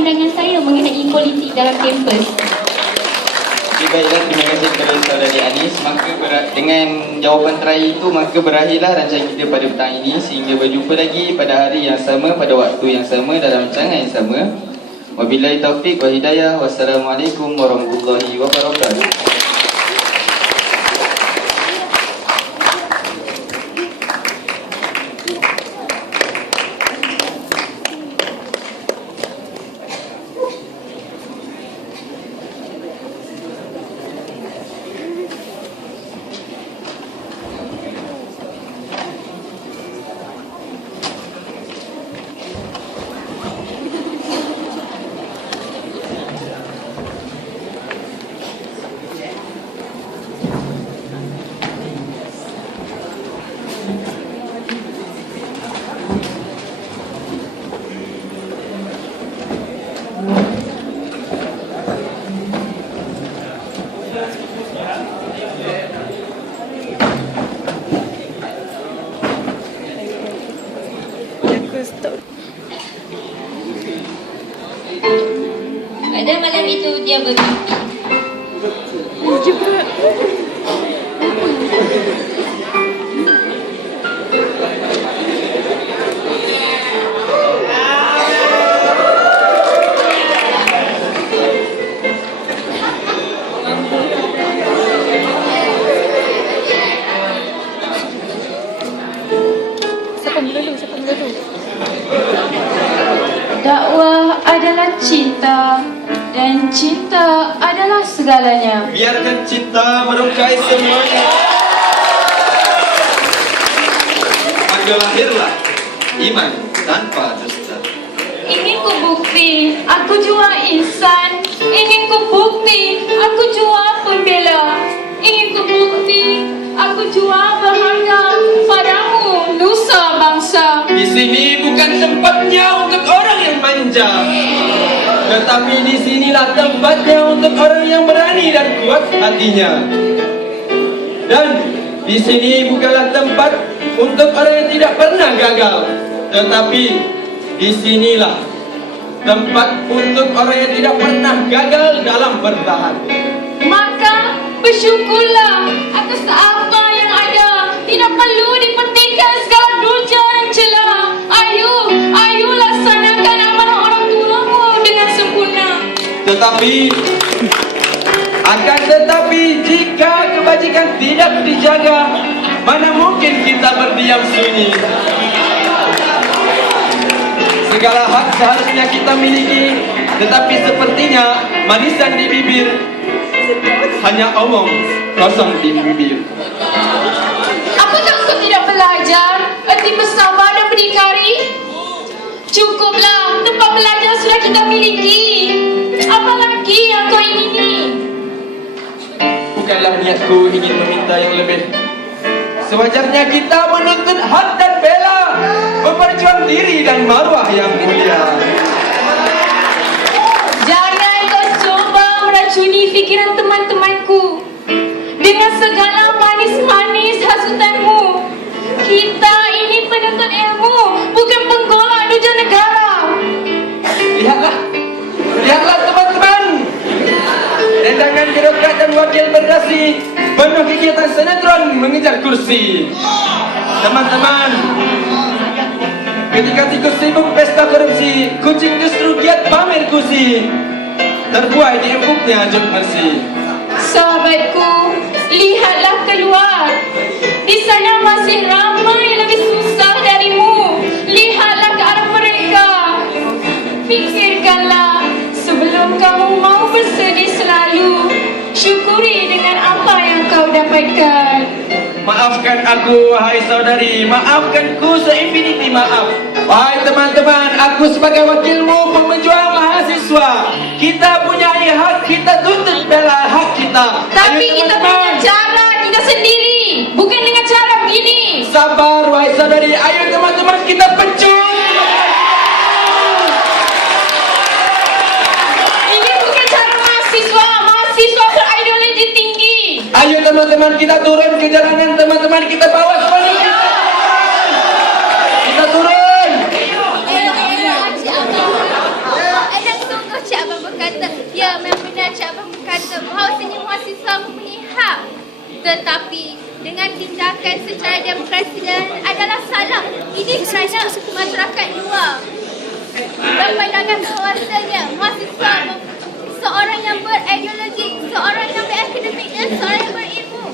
pandangan saya mengenai politik dalam kampus. Baiklah, terima kasih kepada saudari Anis. Maka dengan jawapan terakhir itu, maka berakhirlah rancangan kita pada petang ini. Sehingga berjumpa lagi pada hari yang sama, pada waktu yang sama, dalam rancangan yang sama. Wabillahi taufiq wa hidayah. Wassalamualaikum warahmatullahi wabarakatuh. Pada malam itu dia bermimpi. Dakwah adalah cinta dan cinta adalah segalanya. Biarkan cinta merungkai semuanya. Maka lahirlah iman tanpa dusta. Ingin ku bukti aku jua insan. Ingin ku bukti aku jua pembela. Ingin ku bukti aku jua berharga padamu nusa bangsa. Di sini bukan tempatnya untuk orang yang manja, tetapi di sinilah tempatnya untuk orang yang berani dan kuat hatinya. Dan di sini bukanlah tempat untuk orang yang tidak pernah gagal, tetapi di sinilah tempat untuk orang yang tidak pernah gagal dalam bertahan. Maka bersyukurlah atas apa yang ada. Tidak perlu dipentingkan segala duja dan celah. Ayo laksanakan amanah orang tuamu dengan sempurna. Tetapi jika kebajikan tidak dijaga, mana mungkin kita berdiam sunyi. Segala hak seharusnya kita miliki, tetapi sepertinya manisan di bibir hanya omong kosong di bibir. Apakah kau tidak belajar erti bersabar dan berdikari? Cukuplah, tempat belajar sudah kita miliki. Apa lagi yang kau ingini? Bukanlah niatku ingin meminta yang lebih. Sewajarnya kita menuntut hak dan bela, memperjuang diri dan maruah yang mulia. Jangan kau coba meracuni fikiran teman-temanku dengan segala manis-manis hasutanmu. Kita ini penuntut ilmu, bukan penggolak duja negara. Lihatlah teman-teman. Rendangan birokrat dan wakil berdasi penuh kegiatan sinetron mengejar kursi. Teman-teman, ketika tikus sibuk pesta korupsi, kucing justru giat pamer kursi. Terbuai di empuknya juk mersi. Sahabatku, lihatlah keluar. Di sana masih ramai lebih susah darimu. Lihatlah ke arah mereka. Fikirkanlah sebelum kamu mau bersedih selalu. Syukuri dengan apa yang kau dapatkan. Maafkan aku, wahai saudari. Maafkanku seinfinity maaf. Wahai teman-teman, aku sebagai wakilmu, pejuang mahasiswa. Kita punya hak, kita tuntut bela hak kita. Tapi kita punya cara kita sendiri, bukan dengan cara begini. Sabar, wahai saudari. Ayo teman-teman, kita pejuang. Ini bukan cara mahasiswa. Mahasiswa berideologi tinggi. Ayo teman-teman, kita turun ke jalanan. Teman-teman, kita bawa semuanya. Kita turun. Encik Abang berkata bahawasanya mahasiswa mempunyai hak, tetapi dengan tindakan secara demokrasi dan adalah salah. Ini kerana masyarakat luar berpandangan bahawasanya mahasiswa seorang yang berideologi, seorang yang berakademik dan seorang yang berilmu.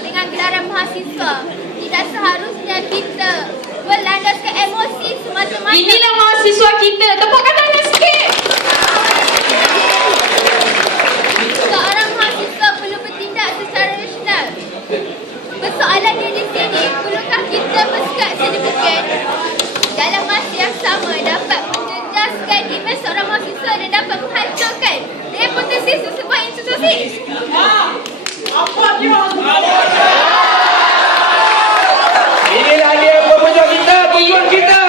Dengan gelaran mahasiswa, tidak seharusnya kita berlandaskan emosi semata-mata. Inilah mahasiswa kita. Tepukkan tangan sikit. Seorang mahasiswa perlu bertindak secara rasional. Persoalannya di sini, perlukah kita bersikap sedemikian dalam masa yang sama dapat menjejaskan imej seorang mahasiswa dan dapat menghancurkan reputasi sesebuah institusi? Inilah dia pejuang kita, pejuang kita.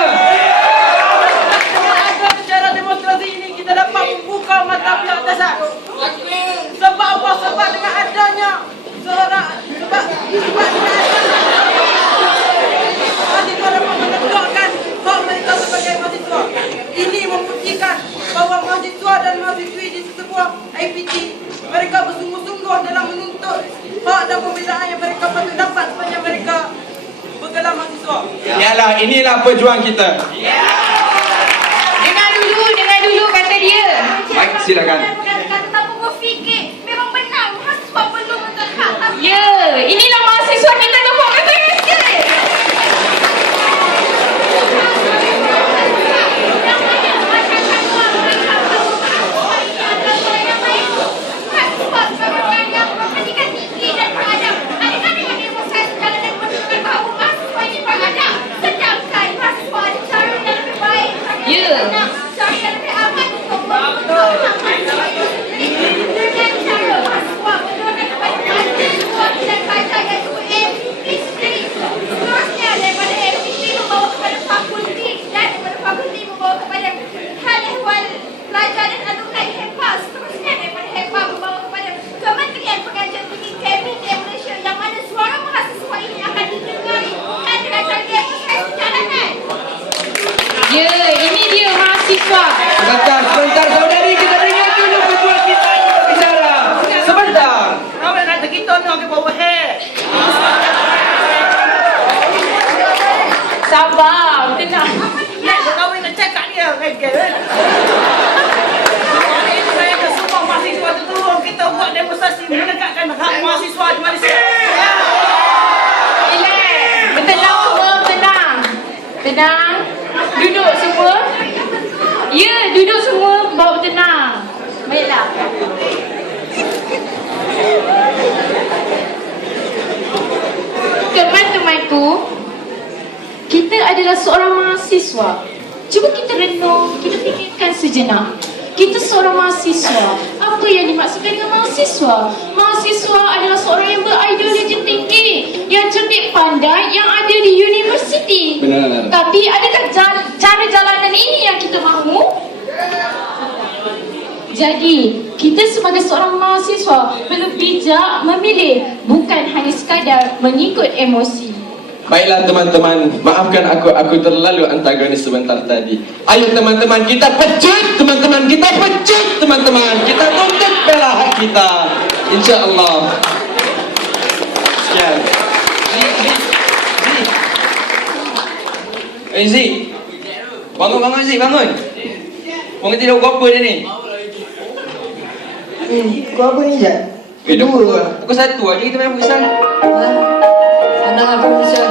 Secara demonstrasi ini kita dapat membuka mata pihak dasar. Sebab apa? Sebab dengan adanya sebab mahasiswa dapat menegakkan hak mereka sebagai mahasiswa. Ini membuktikan bahawa mahasiswa dan mahasiswi di sebuah IPT mereka bersungguh-sungguh dalam menuntut hak dan pembelaan yang mereka patut dapat sepanjang mereka bergelar mahasiswa. Yalah, inilah pejuang kita. Dengar dulu kata dia. Baik, silakan. Kata tanpa berfikir, memang benar mahasiswa perlu menuntut hak. Ya, inilah mahasiswa kita. Tepukkan tangan sikit. Ya, ini dia mahasiswa. Sebentar saudari, kita dengar dulu pejuang kita yang berbicara. Sebentar. Awak nak kita ni ke bawah head. Sabar, tenang. Nak kahwin nak cakap dia. Saya ke semua mahasiswa tu turun kita buat demonstrasi menegakkan hak mahasiswa di Malaysia. Relax. Tenang semua, tenang. Tenang. Duduk semua. Ya, duduk semua. Bawa tenang. Baiklah. Teman-temanku, kita adalah seorang mahasiswa. Cuba kita renung, kita fikirkan sejenak. Kita seorang mahasiswa. Apa yang dimaksudkan dengan mahasiswa? Mahasiswa adalah seorang yang berideologi tinggi, yang cerdik pandai, yang ada di universiti. Benar. Tapi adakah cara jalanan ini yang kita mahu? Jadi, kita sebagai seorang mahasiswa perlu bijak memilih, bukan hanya sekadar mengikut emosi. Baiklah teman-teman, maafkan aku terlalu antagonis sebentar tadi. Ayo teman-teman, kita pecut teman-teman, kita pecut teman-teman. Kita tuntut bela hak kita. InsyaAllah. Sekian. Zik. Bangun Zik, bangun. Bangun tidak buku apa dia ni? Kau apa ni, Jad? Dua. Pukul 1 aja kita main futsal. Anak aku bisa.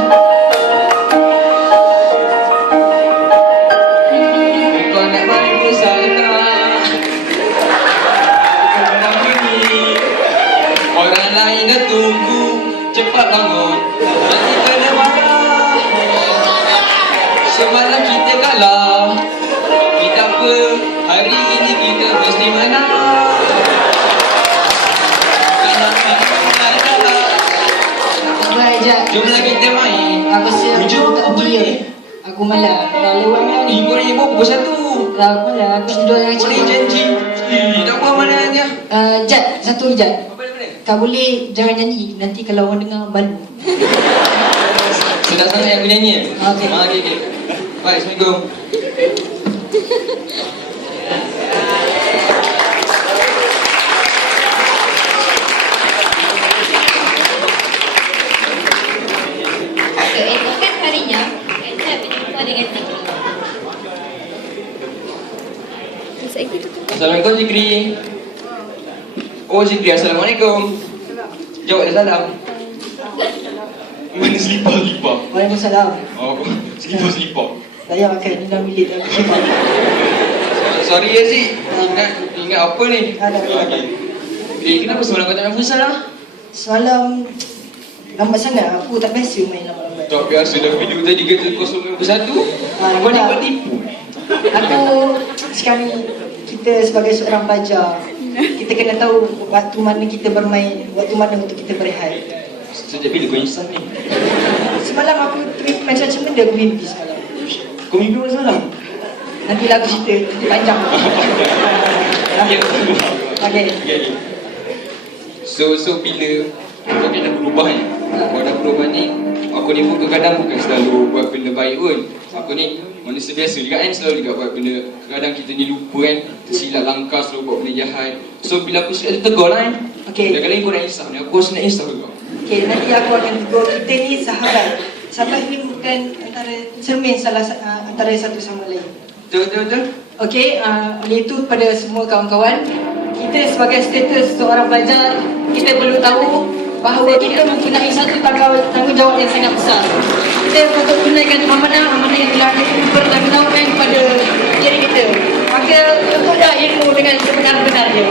Kau nak main futsal tak? Orang ini, orang lain dah tunggu. Cepat bangun, nanti kena marah. Semalam kita kalah. Tidak apa, hari ini kita mesti menang. Baik, Jad. Jomlah kita main. Aku siap. Jom tak apa dia. ni? Aku malah. Dah lewat malam ni. Ibu ni pukul 1. Dah aku malah. Aku tidur dengan Boleh cik. janji. Tak apa mana dia. Jad, satu Jad. Apa dia? Tak boleh jangan nyanyi. Nanti kalau orang dengar balu. Sedap sangat yang aku nyanyi. Okey. Okey. Baik, Assalamualaikum. Assalamualaikum Zikri. Oh Zikri, Assalamualaikum. Jawab salam. Mana selipar? Waalaikumsalam. Oh, selipar. Saya makan di dalam bilik dah. Sorry ya Zik. Ingat apa ni? Ada. Okay. Kenapa semalam kau tak main futsal lah? Semalam lambat sangat. Aku tak biasa main lambat-lambat. Tak biasa dah video tadi kata 0.1. Kau ni buat tipu. Aku sekarang ni, kita sebagai seorang pelajar, kita kena tahu waktu mana kita bermain, waktu mana untuk kita berehat. Sejak bila kau insaf ni? Semalam aku macam-macam benda aku mimpi semalam. Kau mimpi apa semalam? Nantilah aku cerita, panjang. Ya. Okay. So bila kau kena berubah ni? Kau dah berubah ni, aku ni pun kadang-kadang bukan selalu buat benda baik pun. Aku ni manusia biasa juga kan, selalu juga buat benda. Kadang kita ni lupa kan, tersilap langkah, selalu buat benda jahat. So bila aku cakap tu tegur lah kan. Okay. Kadang-kadang kau nak insaf ni, aku rasa nak insaf juga. Okay, nanti aku akan tegur. Kita ni sahabat. Sahabat ni bukan antara cermin antara satu sama lain. Betul. Okey, iaitu pada semua kawan-kawan, kita sebagai status seorang pelajar, kita perlu tahu bahawa kita mempunyai satu tanggungjawab yang sangat besar. Kita patut tunaikan amanah yang telah dibertanggungjawabkan kepada diri kita. Maka tentulah ilmu dengan sebenar-benarnya.